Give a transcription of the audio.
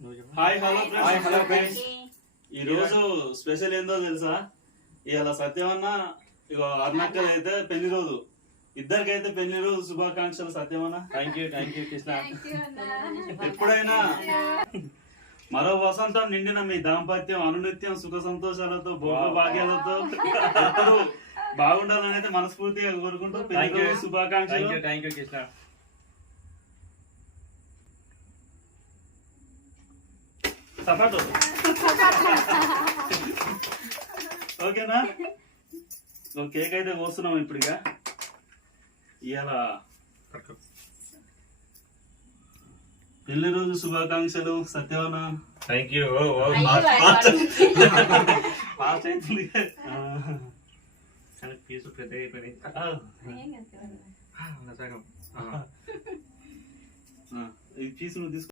Hi hello friends. ఈ రోజు special ఏందో తెలుసా? ఇవాళ సత్యమన్న ఇగో అర్ణక్కలు అయితే పెళ్లి రోజు, ఇద్దరికైతే పెళ్లి రోజు శుభాకాంక్షలు సత్యమన్న. Thank you Krishna. ఎప్పుడైనా మరో వసంతం నిండిన మీ దాంపత్యం అనునిత్యం సుఖ సంతోషాలతో భోగ భాగ్యాలతో ఎప్పుడు బాగుండాలని అయితే మనస్ఫూర్తిగా కోరుకుంటూ పెళ్లి రోజు శుభాకాంక్షలు. Thank you Krishna. సపాటు ఓకేనా? కేక్ అయితే కోస్తున్నాం ఇప్పుడు. ఇక ఇవాళ పెళ్లి రోజు శుభాకాంక్షలు సత్యవన. Thank you. ఫాస్ట్ అవుతుంది. పీసు పెద్ద అయిపోయింది. ఈ పీసు నువ్వు తీసుకో.